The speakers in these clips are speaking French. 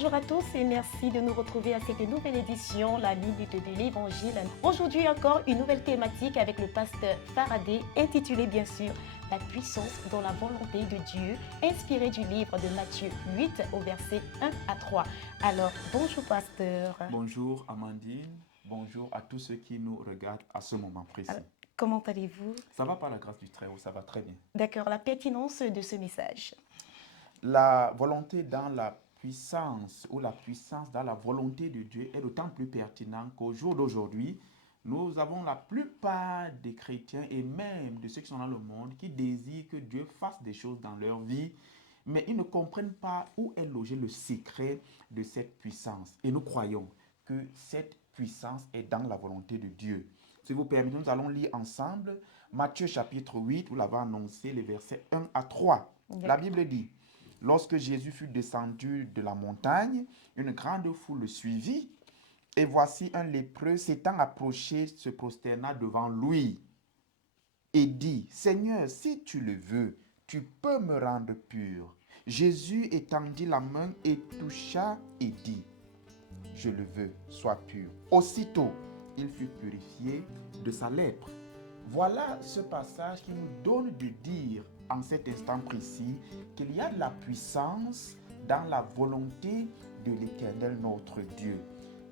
Bonjour à tous et merci de nous retrouver à cette nouvelle édition, la Minute de l'Évangile. Aujourd'hui encore, une nouvelle thématique avec le pasteur Faraday, intitulée bien sûr « La puissance dans la volonté de Dieu », inspirée du livre de Matthieu 8 au verset 1 à 3. Alors, bonjour pasteur. Bonjour Amandine, bonjour à tous ceux qui nous regardent à ce moment précis. Alors, comment allez-vous? Ça va par la grâce du Très-Haut, ça va très bien. D'accord, la pertinence de ce message. La volonté dans la puissance ou la puissance dans la volonté de Dieu est d'autant plus pertinent qu'au jour d'aujourd'hui, nous avons la plupart des chrétiens et même de ceux qui sont dans le monde qui désirent que Dieu fasse des choses dans leur vie, mais ils ne comprennent pas où est logé le secret de cette puissance. Et nous croyons que cette puissance est dans la volonté de Dieu. Si vous permettez, nous allons lire ensemble Matthieu chapitre 8, vous l'avez annoncé, les versets 1 à 3. La Bible dit: lorsque Jésus fut descendu de la montagne, une grande foule le suivit, et voici un lépreux s'étant approché se prosterna devant lui et dit: Seigneur, si tu le veux, tu peux me rendre pur. Jésus étendit la main et toucha et dit: je le veux, sois pur. Aussitôt, il fut purifié de sa lèpre. Voilà ce passage qui nous donne de dire en cet instant précis qu'il y a de la puissance dans la volonté de l'Éternel notre Dieu.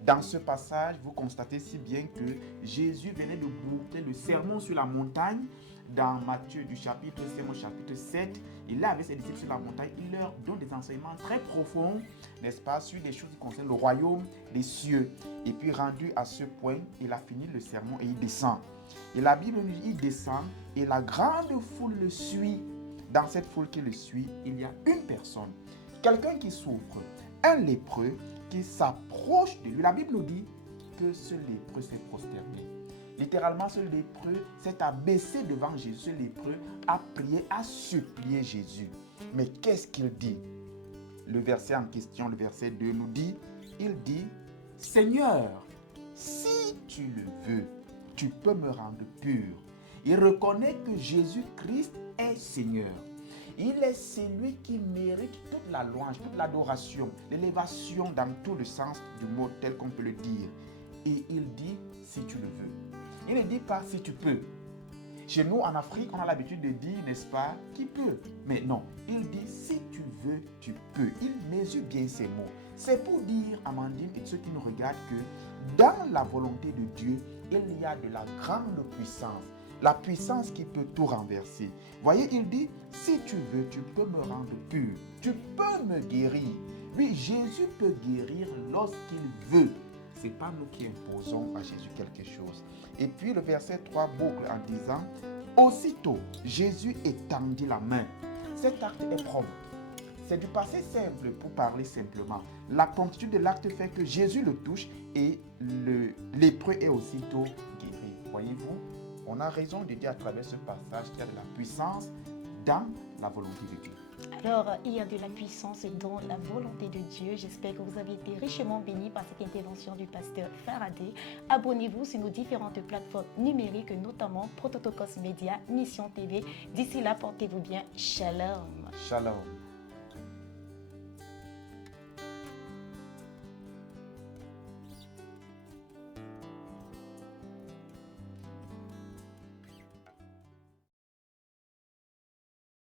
Dans ce passage, vous constatez si bien que Jésus venait de boucler le sermon sur la montagne. Dans Matthieu du chapitre 5 au chapitre 7, il est avec ses disciples sur la montagne, il leur donne des enseignements très profonds, n'est-ce pas, sur des choses qui concernent le royaume des cieux. Et puis rendu à ce point, il a fini le sermon et il descend. Et la Bible nous dit, il descend et la grande foule le suit. Dans cette foule qui le suit, il y a une personne, quelqu'un qui souffre, un lépreux qui s'approche de lui. La Bible nous dit que ce lépreux s'est prosterné. Littéralement, ce lépreux s'est abaissé devant Jésus. Ce lépreux a prié, a supplié Jésus. Mais qu'est-ce qu'il dit? Le verset en question, le verset 2 nous dit, il dit: Seigneur, si tu le veux, tu peux me rendre pur. Il reconnaît que Jésus-Christ est Seigneur. Il est celui qui mérite toute la louange, toute l'adoration, l'élévation dans tout le sens du mot tel qu'on peut le dire. Et il dit: si tu le veux. Il ne dit pas si tu peux. Chez nous, en Afrique, on a l'habitude de dire, n'est-ce pas, qui peut. Mais non, il dit si tu veux, tu peux. Il mesure bien ses mots. C'est pour dire, Amandine et ceux qui nous regardent, que dans la volonté de Dieu, il y a de la grande puissance. La puissance qui peut tout renverser. Voyez, il dit, si tu veux, tu peux me rendre pur. Tu peux me guérir. Oui, Jésus peut guérir lorsqu'il veut. Ce n'est pas nous qui imposons à Jésus quelque chose. Et puis le verset 3 boucle en disant: aussitôt, Jésus étendit la main. Cet acte est prompt. C'est du passé simple pour parler simplement. La promptitude de l'acte fait que Jésus le touche et le lépreux est aussitôt guéri. Voyez-vous, on a raison de dire à travers ce passage qu'il y a de la puissance dans la volonté de Dieu. Alors, il y a de la puissance dans la volonté de Dieu. J'espère que vous avez été richement bénis par cette intervention du pasteur Faraday. Abonnez-vous sur nos différentes plateformes numériques, notamment Prototokos Média, Mission TV. D'ici là, portez-vous bien. Shalom. Shalom.